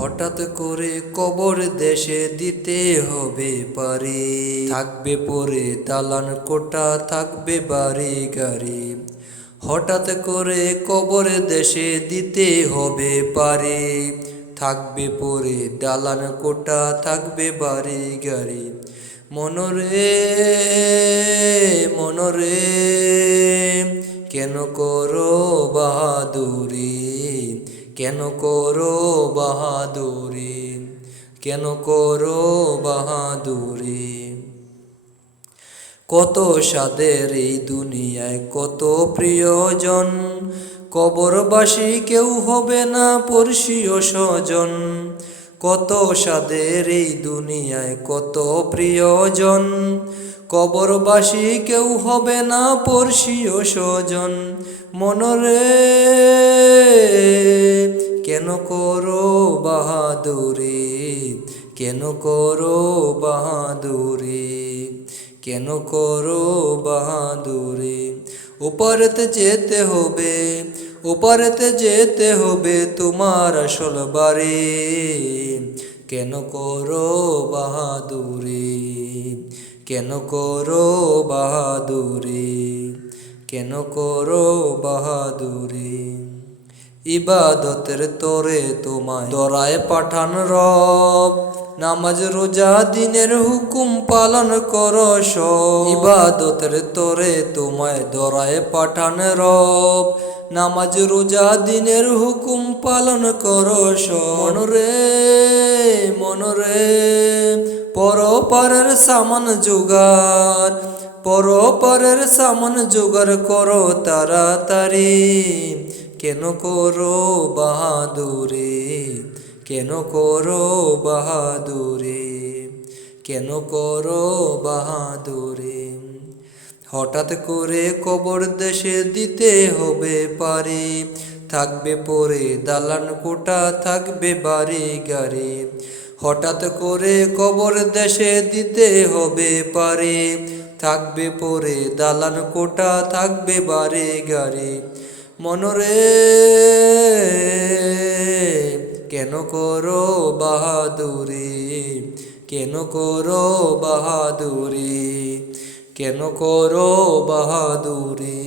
হঠাৎ করে কবর দেশে দিতে হবে পারি, থাকবে পরে দালান কোঠা, থাকবে বাড়ি গাড়ি। হঠাৎ করে কবর দেশে দিতে হবে পারি, থাকবে পরে দালান কোঠা, থাকবে বাড়ি গাড়ি। মনরে মনরে কেন করো বাহাদুরি, কেন করো বাহাদুরি, কেন করো বাহাদুরি। কত সাদের এই দুনিয়ায় কত প্রিয়জন, কবরবাসী কেউ হবে না পরশীয় স্বজন। কত সাদের এই দুনিয়ায় কত প্রিয়জন, কবরবাসী কেউ হবে না পরশীয় স্বজন। মনরে কেন করো বাহাদুরি, কেন করো বাহাদুরি, কেন করো বাহাদুরি। ওপারেতে যেতে হবে, ওপারেতে যেতে হবে তোমার আসল বাড়ি, কেন করো বাহাদুরি, কেন করো বাহাদুরি, কেন করো বাহাদুরি। ইবাদতের তোরে তোমায় দরায় পাঠান রব, নামাজ রোজা দিনের হুকুম পালন করো সব। ইবাদতের তোরে তোমায় দরায় পাঠান রব, নামাজ রোজা দিনের হুকুম পালন করো সব। মনরে মনরে পরপারের সামান জোগাড়, পরপারের সামান জোগাড় করো তাড়াতাড়ি, কেন করো বাহাদুরি, কেন করো বাহাদুরি, কেন করো বাহাদুরি। হঠাৎ করে কবর দেশে দিতে হবে পারি, থাকবে পরে দালান কোঠা, থাকবে বাড়ি গাড়ি। হঠাৎ করে কবর দেশে দিতে হবে পারি, থাকবে পরে দালান কোঠা, থাকবে বাড়ি গাড়ি। মনরে কেন করো বাহাদুরি, কেন করো বাহাদুরি, কেন করো বাহাদুরি।